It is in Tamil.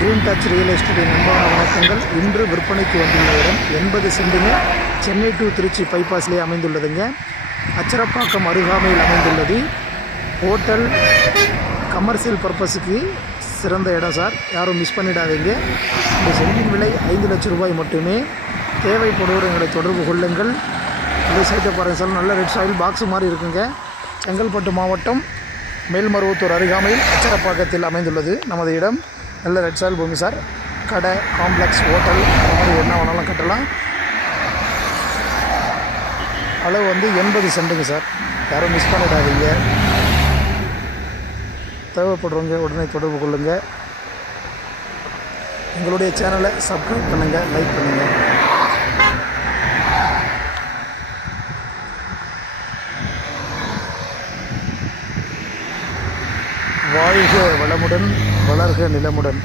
கிரீன் டச் ரியல் எஸ்டேட்டின் அன்பான வணக்கங்கள். இன்று விற்பனைக்கு வந்துள்ள இடம் 80 சென்ட்டுங்க. சென்னை டு திருச்சி பைபாஸ்லேயே அமைந்துள்ளதுங்க. அச்சரப்பாக்கம் அருகாமையில் அமைந்துள்ளது. ஹோட்டல் கமர்ஷியல் பர்பஸுக்கு சிறந்த இடம் சார், யாரும் மிஸ் பண்ணிடாதீங்க. இந்த சென்டின் விலை 5 லட்சம் ரூபாய் மட்டுமே. தேவைப்படுவோர் எங்களை தொடர்பு கொள்ளுங்கள். இந்த சைட்டை பாருங்கள் சார், நல்ல ரெட் சாயில் பாக்ஸ் மாதிரி இருக்குங்க. செங்கல்பட்டு மாவட்டம் மேல்மருவத்தூர் அருகாமையில் அச்சரப்பாக்கத்தில் அமைந்துள்ளது நமது இடம். நல்ல ரெட் சாயில் பூமி சார். கடை, காம்ப்ளெக்ஸ், ஹோட்டல் அந்த மாதிரி என்ன வேணாலும் கட்டலாம். அளவு 80 சென்ட்டுங்க சார், யாரும் மிஸ் பண்ணிடாதீங்க. தேவைப்படுறவங்க உடனே தொடர்பு கொள்ளுங்கள். எங்களுடைய சேனலை சப்ஸ்கிரைப் பண்ணுங்கள், லைக் பண்ணுங்கள். வாழ்க வளமுடன், வளர்க நிலமுடன்.